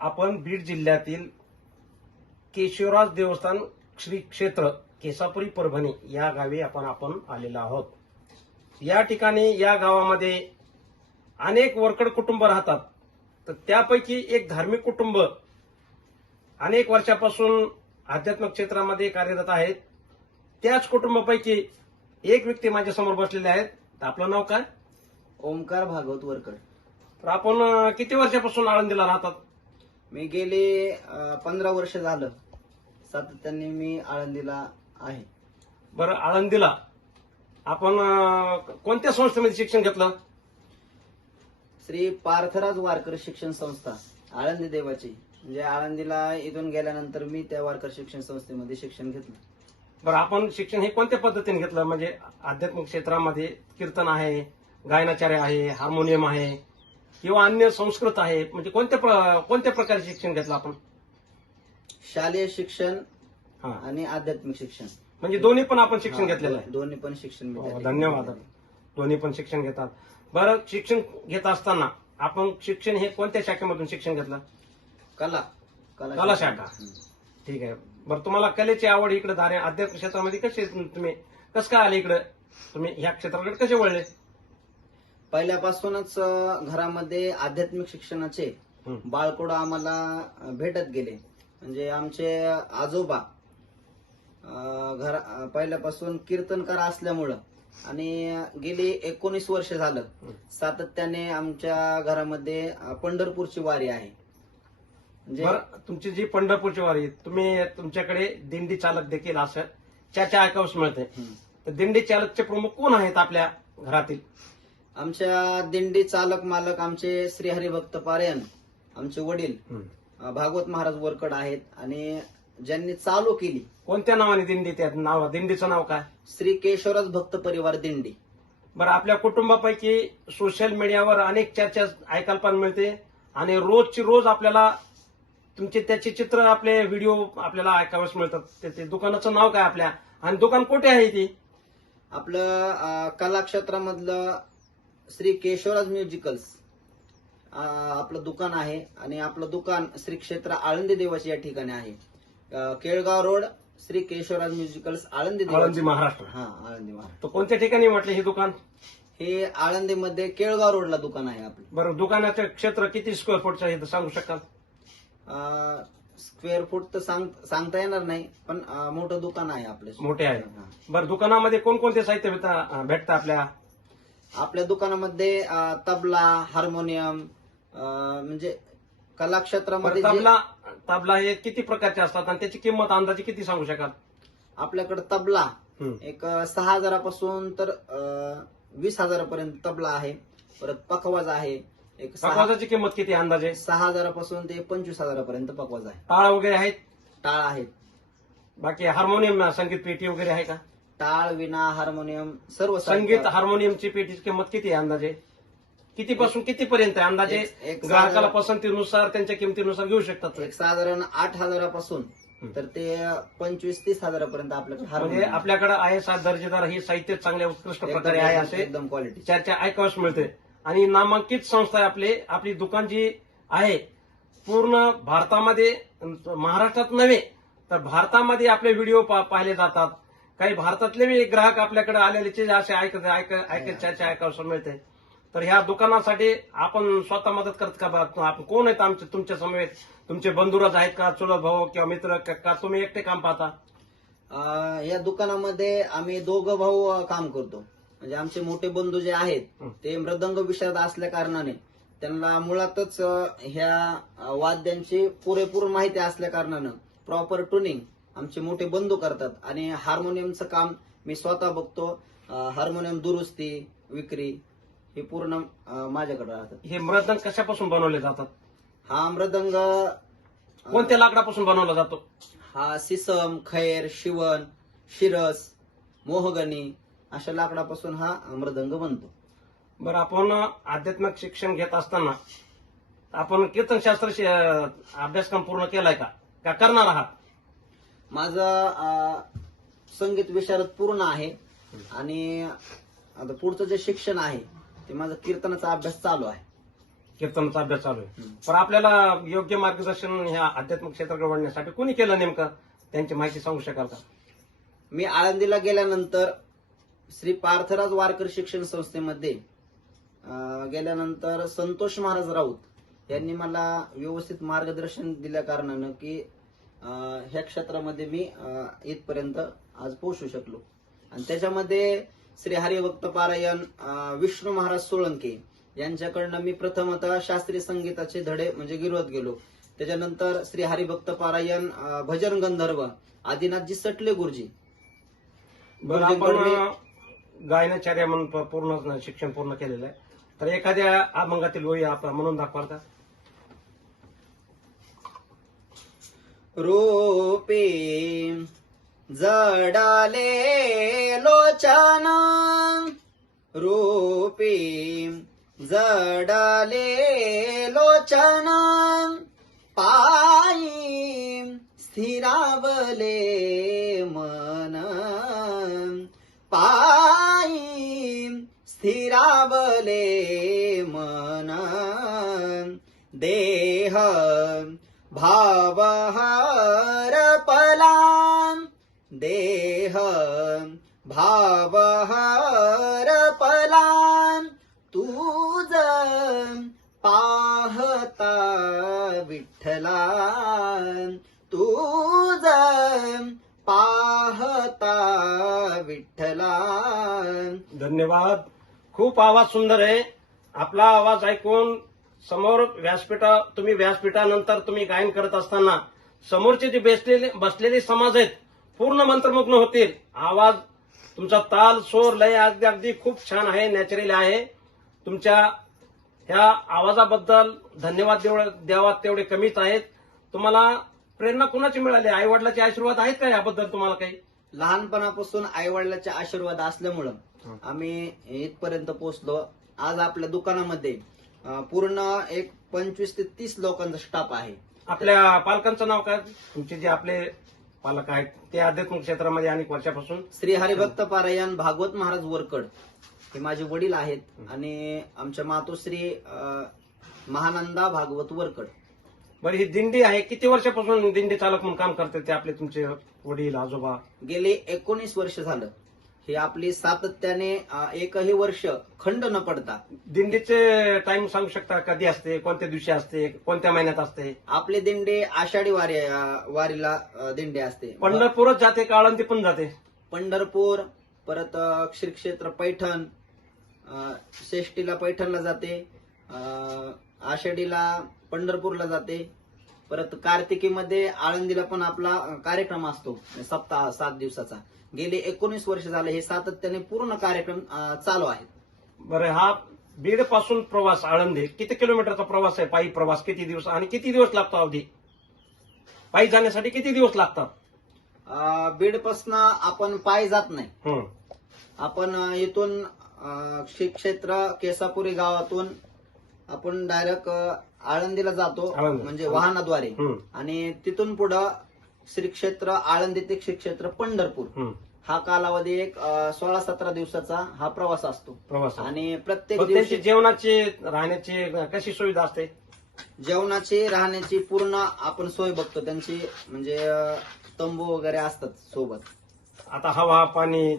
आपण बीड जिल्ह्यातील केशवराज देवस्थान श्री क्षेत्र केसापुरी परभणी या गावी आपण आपण आलेलो आहोत. या ठिकाणी या गावामध्ये अनेक वरकड कुटुंब राहतात. तर त्यापैकी एक धार्मिक कुटुंब अनेक वर्षापासून आध्यात्मिक क्षेत्रामध्ये कार्यरत आहेत. त्याच कुटुंबापैकी एक व्यक्ती माझ्यासमोर बसलेले आहेत. तर आपलं नाव काय? ओमकार भागवत वरकड. तर आपण किती वर्षापासून आळंदीला राहतात? मी गेले पंधरा वर्ष झालं. सातत्याने मी आळंदीला आहे. बरं आळंदीला. आपण अं, कोणत्या संस्थेमध्ये शिक्षण घेतलं? श्री पार्थराज वारकर शिक्षण संस्था आळंदी देवाची. म्हणजे आळंदीला इथून गेल्यानंतर मी त्या वारकर शिक्षण संस्थेमध्ये शिक्षण घेतलं. बरं आपण शिक्षण हे कोणत्या पद्धतीने घेतलं? म्हणजे आध्यात्मिक क्षेत्रामध्ये कीर्तन आहे गायनाचार्य आहे हार्मोनियम आहे किंवा अन्य संस्कृत आहे म्हणजे कोणत्या प्र- कोणत्या प्रकारे शिक्षण घेतलं आपण? शालेय शिक्षण हा. आणि आध्यात्मिक शिक्षण. म्हणजे दोन्ही पण आपण शिक्षण हा, घेतलेलं आहे. दोन्ही पण शिक्षण हो, धन्यवाद. दोन्ही पण शिक्षण घेतात. बरं शिक्षण घेत असताना आपण शिक्षण हे कोणत्या शाखेमधून शिक्षण घेतलं? कला. कला शाखा. ठीक आहे. बरं तुम्हाला कलेची आवड इकडे दारे अध्यात्म क्षेत्रामध्ये कशी तुम्ही कसं काय आले इकडे? तुम्ही ह्या क्षेत्राकडे कसे वळले? पहिल्यापासूनच घरामध्ये आध्यात्मिक शिक्षणाचे. बाळकोड आम्हाला भेटत गेले म्हणजे आमचे आजोबा घर पहिल्यापासून कीर्तनकार असल्यामुळं आणि गेली एकोणीस वर्ष झालं. सातत्याने आमच्या घरामध्ये पंढरपूरची वारी आहे म्हणजे तुमची जी पंढरपूरची वारी आहे, तुम्ही तुमच्याकडे दिंडी चालक देखील असं त्याच्या ऐकावंच मिळते. तर दिंडी चालकचे प्रमुख कोण आहेत आपल्या घरातील आमच्या दिंडी चालक मालक आमचे श्री हरिभक्त पारायण आमचे वडील भागवत महाराज वरकड आहेत आणि ज्यांनी चालू केली. कोणत्या नावाने दिंडी त्या नाव दिंडीचं नाव काय? श्री केशवराज भक्त परिवार दिंडी. बरं आपल्या कुटुंबापैकी सोशल मीडियावर अनेक चर्चा ऐकायला पण मिळते आणि रोजची रोज आपल्याला तुमचे त्याचे चित्र आपले व्हिडिओ आपल्याला ऐकावंच मिळतात. त्याचे दुकानाचं नाव काय आपल्या? आणि दुकान कुठे आहे ती? आपलं अं, कला क्षेत्रामधलं श्री केशवराज म्युझिकल्स. आपलं दुकान आहे आणि आपलं दुकान श्री क्षेत्र आळंदी देवाची या ठिकाणी आहे. Kelgaon road Shri Keshavraj musicals Alandi Alandi Maharashtra. हा आळंदी महाराज तर कोणत्या ठिकाणी म्हटलं हे दुकान? हे आळंदीमध्ये केळगाव रोडला दुकान आहे आपलं. बरं दुकानाचं क्षेत्र किती स्क्वेअर फूटचं आहे ते सांगू शकाल? स्क्वेअर फूट तर सांग सांगता येणार नाही पण मोठं दुकान आहे आपलं. मोठे आहे. बरं दुकानामध्ये कोणकोणते साहित्य भेटतं भेटतं आपल्या? आपल्या दुकानामध्ये तबला हार्मोनियम म्हणजे कला बरं, क्षेत्रामध्ये जे- तबला तबला हे किती प्रकारचे असतात आणि त्याची किंमत अंदाजे किती सांगू शकाल? आपल्याकडे तबला. एक अं, सहा हजारापासून तर अं, वीस हजारापर्यंत तबला आहे. परत पखवाज आहे. एक सहा पकवाजाची किंमत किती अंदाजे? सहा हजारापासून ते पंचवीस हजारापर्यंत पखवाज आहे. टाळ वगैरे आहेत? टाळ आहेत. बाकी हार्मोनियम संगीत पेटी वगैरे आहे का? टाळ विणा हार्मोनियम सर्व संगीत हार्मोनियमची पेटीची किंमत किती आहे अंदाजे? किती पासून किती पर्यंत अंदाजे? एक- एक ग्राहकाला साधारण- पसंतीनुसार त्यांच्या किमतीनुसार घेऊ शकतात एक साधारण आठ हजारापासून. तर ते पंचवीस तीस हजारापर्यंत आपल्याकडे म्हणजे हार्मोनियम आहे. आपल्याकडे आहे सात दर्जेदार ही साहित्य चांगल्या उत्कृष्ट प्रकारे आहे असे एकदम क्वालिटी चर्चा ऐकावंच मिळते. आणि नामांकित संस्था आहे आपली आपली दुकान जी आहे पूर्ण भारतामध्ये महाराष्ट्रात नव्हे तर भारतामध्ये आपले व्हिडिओ पाहिले जातात. काही भारतातले बी ग्राहक आपल्याकडे आलेले असे ऐकत ऐक ऐकत चर्चा ऐकावं मिळते. तर ह्या दुकानासाठी आपण स्वतः मदत करत का? आपण कोण आहेत आमचे तुमच्या समवेत तुमचे बंधुराज आहेत का चुलत भाऊ किंवा मित्र का तुम्ही एकटे काम पाहता? या दुकानामध्ये आम्ही दोघं भाऊ काम करतो. म्हणजे आमचे मोठे बंधू जे आहेत. ते मृदंग विशारद असल्या कारणाने त्यांना मुळातच ह्या वाद्यांची पुरेपूर माहिती असल्या कारणानं प्रॉपर ट्युनिंग आमचे मोठे बंधू करतात. आणि हार्मोनियमचं काम मी स्वतः बघतो. हार्मोनियम दुरुस्ती विक्री हे पूर्ण माझ्याकडे राहतात. हे मृदंग कशापासून बनवले जातात? हा मृदंग कोणत्या लाकडापासून बनवला जातो? हा सिसम खैर शिवण शिरस मोहगणी अशा लाकडापासून हा मृदंग बनतो. बरं आपण आध्यात्मिक शिक्षण घेत असताना आपण कीर्तनशास्त्र अभ्यासक्रम पूर्ण केलाय का? का करणार आहात? माझं संगीत विशारद पूर्ण आहे. आणि आता पुढचं जे शिक्षण आहे ते माझं कीर्तनाचा अभ्यास चालू आहे. कीर्तनाचा अभ्यास चालू आहे. पण आपल्याला योग्य मार्गदर्शन ह्या आध्यात्मिक क्षेत्राकडे वळण्यासाठी कोणी केलं नेमकं? त्यांची माहिती सांगू शकाल का? मी आळंदीला गेल्यानंतर श्री पार्थराज वारकर शिक्षण संस्थेमध्ये गेल्यानंतर संतोष महाराज राऊत यांनी मला व्यवस्थित मार्गदर्शन दिल्या कारणानं की ह्या क्षेत्रामध्ये मी इथपर्यंत आज पोहोचू शकलो. आणि त्याच्यामध्ये श्री हरिभक्त पारायण विष्णू महाराज सोळंके यांच्याकडनं मी प्रथमतः शास्त्रीय संगीताचे धडे म्हणजे गिरवत गेलो. त्याच्यानंतर श्री हरिभक्त पारायण भजन गंधर्व आदिनाथजी सटले गुरुजी. गायनाचार्य म्हणून पूर्ण शिक्षण पूर्ण केलेलं आहे. तर एखाद्या अभंगातील वही आपण म्हणून दाखवाल रूपे जडाले लोचन। रूपे जडाले लोचन। पायी स्थिरावले मन। पायी स्थिरावले मन। देह भावहर पलाम देह भावहर पलाम तुझ पाहता विठ्ठला तूज पाहता विठ्ठला धन्यवाद. खूप आवाज सुंदर आहे. आपला आवाज ऐकून समोर व्यासपीठा तुम्ही व्यासपीठानंतर तुम्ही गायन करत असताना समोरचे जे बसलेले बसलेले समाज आहेत पूर्ण मंत्रमुग्न होतील. आवाज तुमचा ताल सोर लय अगदी अगदी खूप छान आहे नॅचरल आहे. तुमच्या ह्या आवाजाबद्दल धन्यवाद द्यावा तेवढे कमीच आहेत. तुम्हाला प्रेरणा कुणाची मिळाली? आई वडिलाचे आशीर्वाद आहेत का याबद्दल तुम्हाला काही? लहानपणापासून आई वडिलाचे आशीर्वाद असल्यामुळं. आम्ही इथपर्यंत पोहोचलो. आज आपल्या दुकानामध्ये पूर्ण एक पंचवीस ते तीस लोकांचा स्टाफ आहे. आपल्या पालकांचं नाव काय? तुमचे जे आपले पालक आहेत ते आध्यात्मिक क्षेत्रामध्ये अनेक वर्षापासून श्री हरिभक्त पारायण भागवत महाराज वरकड हे माझे वडील आहेत आणि आमच्या मातोश्री अं, महानंदा भागवत वरकड. बरं ही दिंडी आहे किती वर्षापासून दिंडी चालक म्हणून काम करते ते आपले तुमचे वडील आजोबा? गेले एकोणीस वर्ष झालं. हे आपली सातत्याने एकही वर्ष खंड न पडता. दिंडीचे टाइम सांगू शकता? कधी असते? कोणत्या दिवशी असते? कोणत्या महिन्यात असते? आपले दिंडे आषाढी वारी वारीला दिंडे असते. पंढरपूरच जाते का आळंदी पण जाते. पंढरपूर परत अ, श्री क्षेत्र पैठण शेष्टीला पैठणला जाते आषाढीला पंढरपूरला जाते. परत कार्तिकीमध्ये आळंदीला पण आपला कार्यक्रम असतो सप्ताह सात दिवसाचा. गेले एकोणीस वर्ष झाले हे सातत्याने पूर्ण कार्यक्रम चालू आहेत. बरं हा बीडपासून प्रवास आळंदी किती किलोमीटरचा प्रवास आहे? पायी प्रवास किती दिवस आणि किती दिवस लागतो अवधी? पायी जाण्यासाठी किती दिवस लागतात? अ, बीडपासनं आपण पाय जात नाही. आपण इथून श्री क्षेत्र केसापुरी गावातून आपण डायरेक्ट आळंदीला जातो आळंदी. म्हणजे वाहनाद्वारे. आणि तिथून पुढं श्री क्षेत्र आळंदी ते श्री क्षेत्र पंढरपूर. हं. हा कालावधी एक अ, सोळा सतरा दिवसाचा हा प्रवास असतो. प्रवास आणि प्रत्येक मग त्यांची दिवशी जेवणाची राहण्याची कशी सुविधा असते? जेवणाची राहण्याची पूर्ण आपण सोय बघतो. त्यांची म्हणजे अ, तंबू वगैरे असतात सोबत. आता हवा पाणी